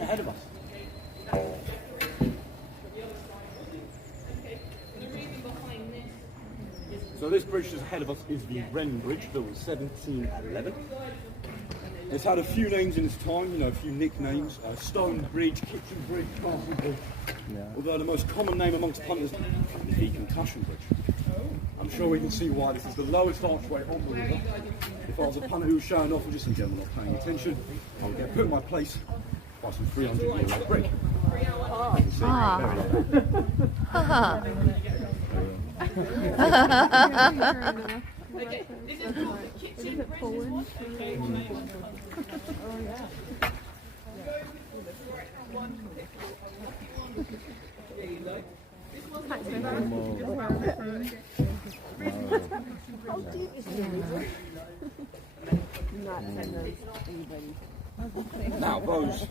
ahead of us. So this bridge just ahead of us is the Wren Bridge, built in 1711. It's had a few names in its time, you know, a few nicknames. Stone Bridge, Kitchen Bridge, Castle Bridge. Yeah. Although the most common name amongst punters is the Concussion Bridge. I'm sure we can see why this is the lowest archway on the river. If I was a punter who was showing off or just in general not paying attention, I would get put in my place by some 300-year-old brick. Okay, this is called the Kitchen Bridge. Okay, oh yeah. How deep is the river? Not anybody. Now those